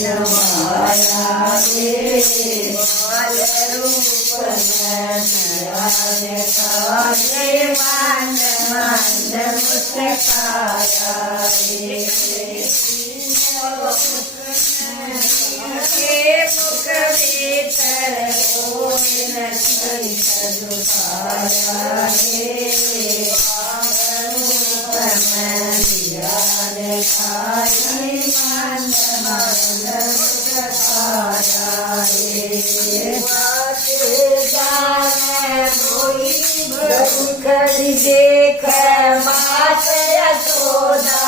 Namo रे बाल रूप खाए मान मान मुस्काया रे के मुख भीतर कोई नहीं सलुकाया रे रूप खाए मान मान मुस्काया रे कोई करी देख मात यशोदा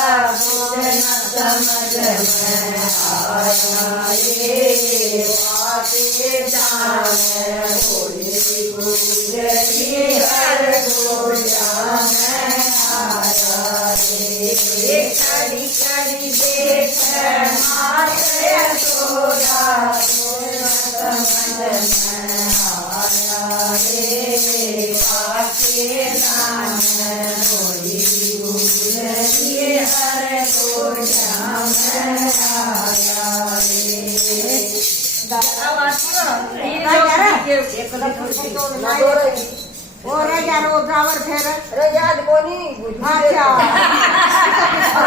न समझ में आया रे वाके जाने बोली गुजरी हर गोजा में आया रे करी करी देख मात यशोदा न समझ में आया रे वाके जाने बोली गुजरी हर गोजा में आया रे राजा रो ड्रावर फेर रजाद कोनी अच्छा